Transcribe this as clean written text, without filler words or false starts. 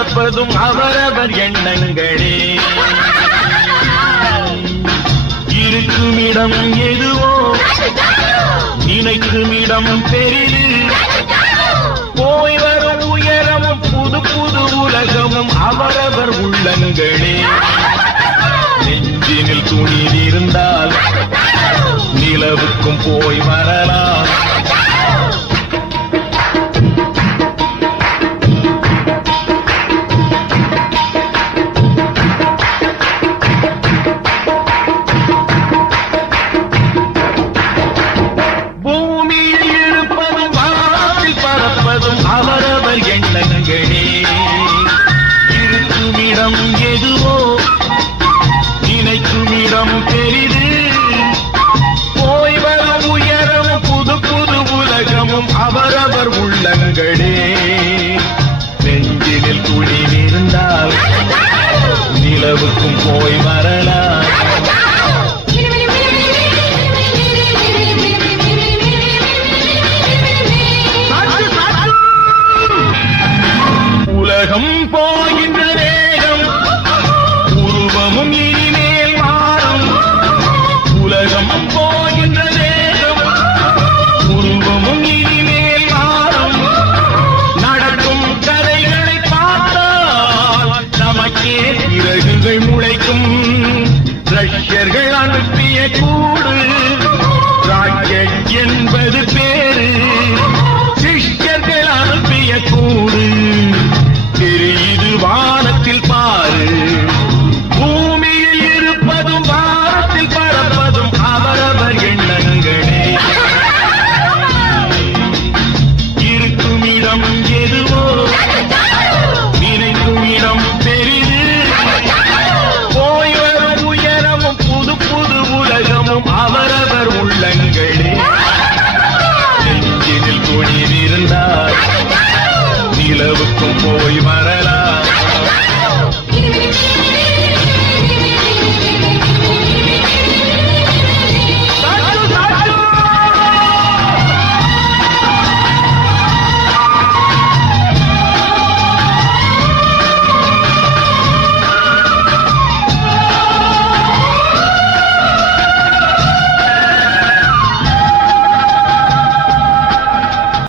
பறப்பதும் அவரவர் எண்ணங்களே. இருக்குமிடம் எதுவோ நினைக்குமிடம் பெரிது. போய் வரும் உயரமும் புது புது உலகமும் அவரவர் உள்ளங்களே. நெஞ்சினில் துணி இருந்தால் நிலவுக்கும் போய் வரலாம். பூமியில் இருப்பதும் வானத்தில் பறப்பதும் அவரவர் எண்ணங்களே. இருக்குமிடம் எதுவோ நினைக்குமிடம் பெரிது. போய் வரும் உயரமும் புது புது உலகமும் அவரவர் உள்ளங்களே. நெஞ்சினில் துணி இருந்தால் நிலவுக்கும் போய் வரலாம். உலகம் போகின்ற வேகம் உருவமும் இனிமேல் மாறும். உலகம் போகின்ற வேகம் உருவமும் இனிமேல் மாறும். நடக்கும் கதைகளை பார்த்தால் நமக்கே பிறகுகள் முளைக்கும். ரஷ்யர்கள் அனுப்பிய கூடு ராக்கெட் என்பது பேரு. சிஷ்யர்கள் அனுப்பிய கூடு தெரியுது வானத்தில் பாரு. பூமியில் இருப்பதும் வானத்தில் பறப்பதும் அவரவர் எண்ணங்களே. இருக்குமிடம் எதுவோ நினைக்கும் இடம் பெரிது. போய் வரும் உயரமும் புது புது உலகமும் அவரவர் உள்ளங்களே. நெஞ்சினில் துணி இருந்தால் நிலவுக்கும் போய்